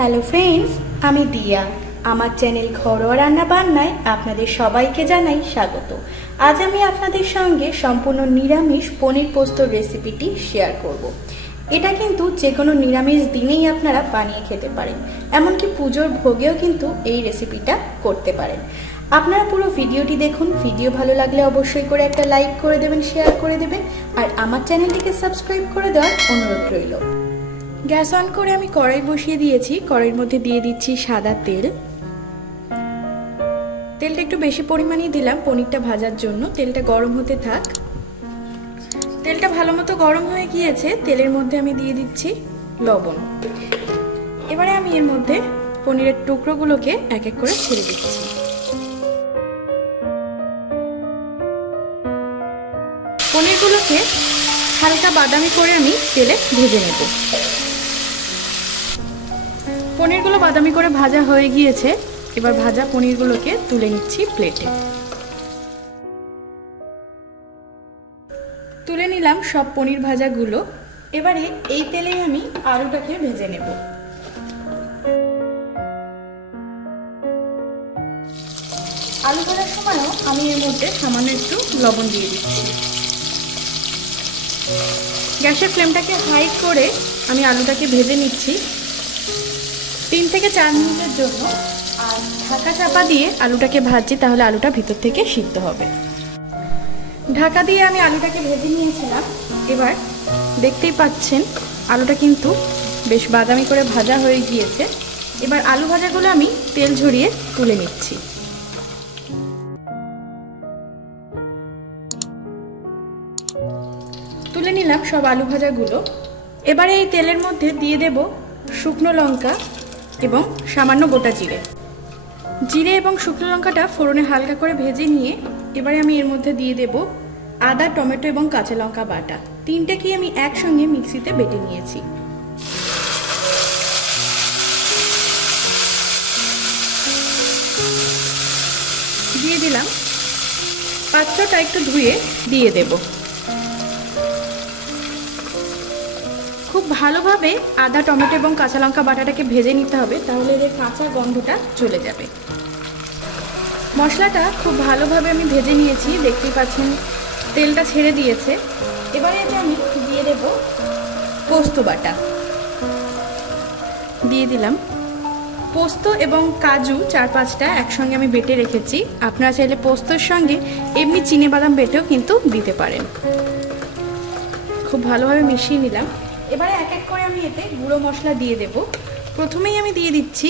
Hello friends, আমি দিয়া। আমার চ্যানেল ঘরোয়া রান্না বান্নায় আপনাদের সবাইকে জানাই স্বাগত। আজ আমি আপনাদের সঙ্গে সম্পূর্ণ নিরামিষ পনির পোস্তর রেসিপিটি শেয়ার করব। এটা কিন্তু যে কোনো নিরামিষ দিনেই আপনারা বানিয়ে খেতে পারেন, এমনকি পুজোর ভোগেও কিন্তু এই রেসিপিটা করতে পারেন। আপনারা পুরো ভিডিওটি দেখুন। ভিডিও ভালো লাগলে অবশ্যই করে একটা লাইক করে দেবেন, শেয়ার করে দেবেন, আর আমার চ্যানেলটিকে সাবস্ক্রাইব করে দেওয়ার অনুরোধ রইল। গ্যাস অন করে আমি কড়াই বসিয়ে দিয়েছি। কড়াইয়ের মধ্যে দিয়ে দিচ্ছি সাদা তেল। তেলটা একটু বেশি পরিমাণেই দিলাম পনিরটা ভাজার জন্য। তেলটা গরম হতে থাক। তেলটা ভালো মতো গরম হয়ে গিয়েছে। তেলের মধ্যে আমি দিয়ে দিচ্ছি লবণ। এবারে আমি এর মধ্যে পনিরের টুকরোগুলোকে এক এক করে ছেড়ে দিচ্ছি। পনিরগুলোকে হালকা বাদামি করে আমি তেলে ভেজে নেব। পনিরগুলো বাদামি করে ভাজা হয়ে গিয়েছে। এবার ভাজা পনিরগুলোকে তুলে নিচ্ছি প্লেটে। তুলে নিলাম সব পনির ভাজাগুলো। এবারে এই তেলেই আমি আলুটাকে ভেজে নেব। আলু ভাজার সময়ও আমি এর মধ্যে সামান্য একটু লবণ দিয়ে দিচ্ছি। গ্যাসের ফ্লেমটাকে হাই করে আমি আলুটাকে ভেজে নিচ্ছি 3 থেকে 4 মিনিটের জন্য। আর ঢাকা চাপা দিয়ে আলুটাকে ভাজছি, তাহলে আলুটা ভিতর থেকে সিদ্ধ হবে। ঢাকা দিয়ে আমি আলুটাকে ভেজে নিয়েছিলাম। এবার দেখতেই পাচ্ছেন আলুটা কিন্তু বেশ বাদামি করে ভাজা হয়ে গিয়েছে। এবার আলু ভাজাগুলো আমি তেল ঝরিয়ে তুলে নিচ্ছি। তুলে নিলাম সব আলু ভাজাগুলো। এবারে এই তেলের মধ্যে দিয়ে দেব শুকনো লঙ্কা এবং সামান্য গোটা জিরে। জিরে এবং শুকনো লঙ্কাটা ফোড়নে হালকা করে ভেজে নিয়ে এবারে আমি এর মধ্যে দিয়ে দেব আদা, টমেটো এবং কাঁচা লঙ্কা বাটা। তিনটেকেই আমি একসঙ্গে মিক্সিতে বেটে নিয়েছি। দিয়ে দিলাম। পাত্রটা একটু ধুয়ে দিয়ে দেব। খুব ভালোভাবে আদা, টমেটো এবং কাঁচা লঙ্কা বাটাটাকে ভেজে নিতে হবে, তাহলে এর কাঁচা গন্ধটা চলে যাবে। মশলাটা খুব ভালোভাবে আমি ভেজে নিয়েছি। দেখতেই পাচ্ছেন তেলটা ছেড়ে দিয়েছে। এবারে এতে আমি দিয়ে দেব পোস্ত বাটা। দিয়ে দিলাম পোস্ত এবং কাজু 4-5টা একসঙ্গে আমি বেটে রেখেছি। আপনারা চাইলে পোস্তর সঙ্গে এমনি চিনেবাদাম বেটেও কিন্তু দিতে পারেন। খুব ভালোভাবে মিশিয়ে নিলাম। এবারে এক এক করে আমি এতে গুঁড়ো মশলা দিয়ে দেব। প্রথমেই আমি দিয়ে দিচ্ছি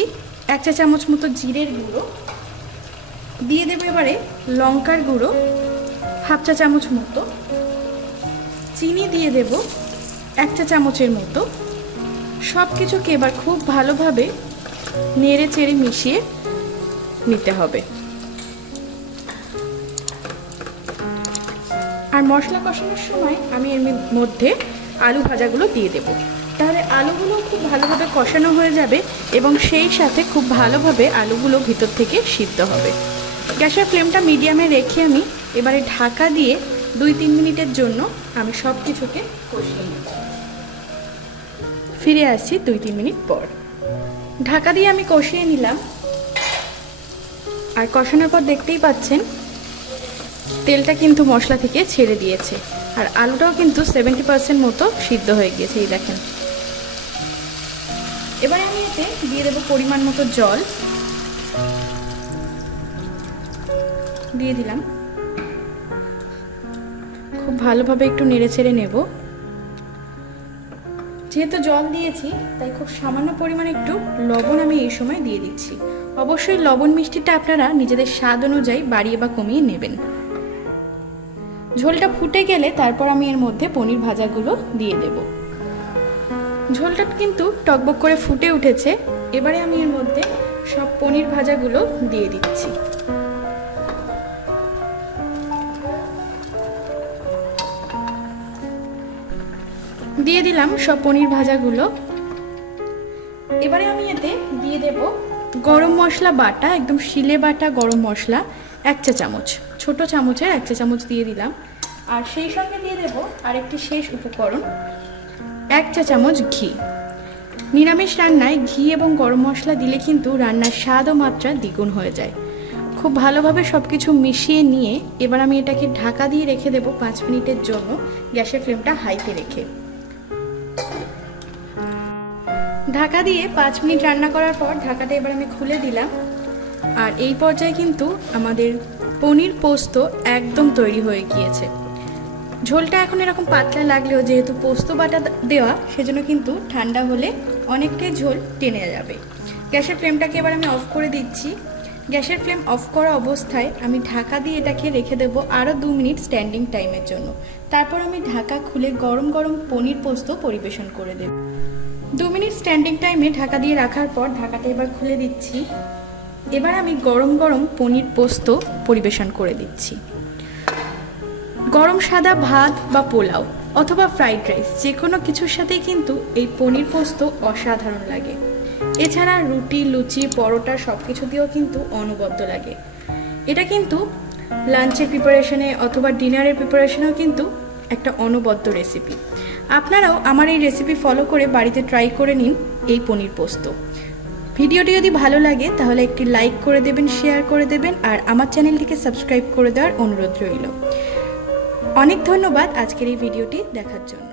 1 চা চামচ মতো জিরের গুঁড়ো। দিয়ে দেবো এবারে লঙ্কার গুঁড়ো 1/2 চা চামচ মতো। চিনি দিয়ে দেব 1 চা চামচের মতো। সব কিছুকে এবার খুব ভালোভাবে নেড়ে চেড়ে মিশিয়ে নিতে হবে। আর মশলা কষানোর সময় আমি এর মধ্যে আলু ভাজাগুলো দিয়ে দেব। তাহলে আলুগুলো খুব ভালোভাবে কষানো হয়ে যাবে এবং সেই সাথে খুব ভালোভাবে আলুগুলো ভিতর থেকে সিদ্ধ হবে। গ্যাসের ফ্লেমটা মিডিয়ামে রেখে আমি এবারে ঢাকা দিয়ে 2-3 মিনিটের জন্য আমি সব কিছুকে কষিয়ে নেব। ফিরে আসছি 2-3 মিনিট পর। ঢাকা দিয়ে আমি কষিয়ে নিলাম। আর কষানোর পর দেখতেই পাচ্ছেন তেলটা কিন্তু মশলা থেকে ছেড়ে দিয়েছে। আর আলুটাও কিন্তু 70% মতো সিদ্ধ হয়ে গিয়েছে। এই দেখেন। এবারে আমি এতে দিয়ে দেবো পরিমাণ মতো জল। দিয়ে দিলাম। খুব ভালোভাবে একটু নেড়ে ছেড়ে নেব। যেহেতু জল দিয়েছি তাই খুব সামান্য পরিমাণে একটু লবণ আমি এই সময় দিয়ে দিচ্ছি। অবশ্যই লবণ মিষ্টিটা আপনারা নিজেদের স্বাদ অনুযায়ী বাড়িয়ে বা কমিয়ে নেবেন। ঝোলটা ফুটে গেলে তারপর আমি এর মধ্যে পনির ভাজাগুলো দিয়ে দেব। ঝোলটা কিন্তু টকবক করে ফুটে উঠেছে। এবারে আমি এর মধ্যে সব পনির ভাজাগুলো দিয়ে দিচ্ছি। দিয়ে দিলাম সব পনির ভাজাগুলো। এবারে আমি এতে দিয়ে দেব গরম মশলা বাটা, একদম শিলে বাটা গরম মশলা 1 চা চামচ। ছোট চামচের 1 চা চামচ দিয়ে দিলাম। আর সেই সঙ্গে দিয়ে দেব আরেকটি শেষ উপকরণ 1 চা চামচ ঘি। নিরামিষ রান্নায় ঘি এবং গরম মশলা দিলে কিন্তু রান্নার স্বাদ ও মাত্রা দ্বিগুণ হয়ে যায়। খুব ভালোভাবে সব কিছু মিশিয়ে নিয়ে এবার আমি এটাকে ঢাকা দিয়ে রেখে দেবো 5 মিনিটের জন্য, গ্যাসের ফ্লেমটা হাইতে রেখে। ঢাকা দিয়ে 5 মিনিট রান্না করার পর ঢাকাটা এবার আমি খুলে দিলাম। আর এই পর্যায়ে কিন্তু আমাদের পনির পোস্ত একদম তৈরি হয়ে গিয়েছে। ঝোলটা এখন এরকম পাতলা লাগলেও যেহেতু পোস্ত বাটা দেওয়া, সেজন্য কিন্তু ঠান্ডা হলে অনেকটাই ঝোল টেনে যাবে। গ্যাসের ফ্লেমটাকে এবার আমি অফ করে দিচ্ছি। গ্যাসের ফ্লেম অফ করা অবস্থায় আমি ঢাকা দিয়ে এটাকে রেখে দেবো আরও 2 মিনিট স্ট্যান্ডিং টাইমের জন্য। তারপর আমি ঢাকা খুলে গরম গরম পনির পোস্ত পরিবেশন করে দেব। 2 মিনিট স্ট্যান্ডিং টাইমে ঢাকা দিয়ে রাখার পর ঢাকাটা এবার খুলে দিচ্ছি। এবার আমি গরম গরম পনির পোস্ত পরিবেশন করে দিচ্ছি। গরম সাদা ভাত বা পোলাও অথবা ফ্রাইড রাইস যে কোনো কিছুর সাথেই কিন্তু এই পনির পোস্ত অসাধারণ লাগে। এছাড়া রুটি, লুচি, পরোটা সব কিছু দিয়েও কিন্তু অনবদ্য লাগে। এটা কিন্তু লাঞ্চের প্রিপারেশনে অথবা ডিনারের প্রিপারেশনেও কিন্তু একটা অনবদ্য রেসিপি। আপনারাও আমার এই রেসিপি ফলো করে বাড়িতে ট্রাই করে নিন এই পনির পোস্ত। ভিডিওটি যদি ভালো লাগে তাহলে একটি লাইক করে দেবেন, শেয়ার করে দেবেন, আর আমার চ্যানেলটিকে সাবস্ক্রাইব করে দেওয়ার অনুরোধ রইল। অনেক ধন্যবাদ আজকের এই ভিডিওটি দেখার জন্য।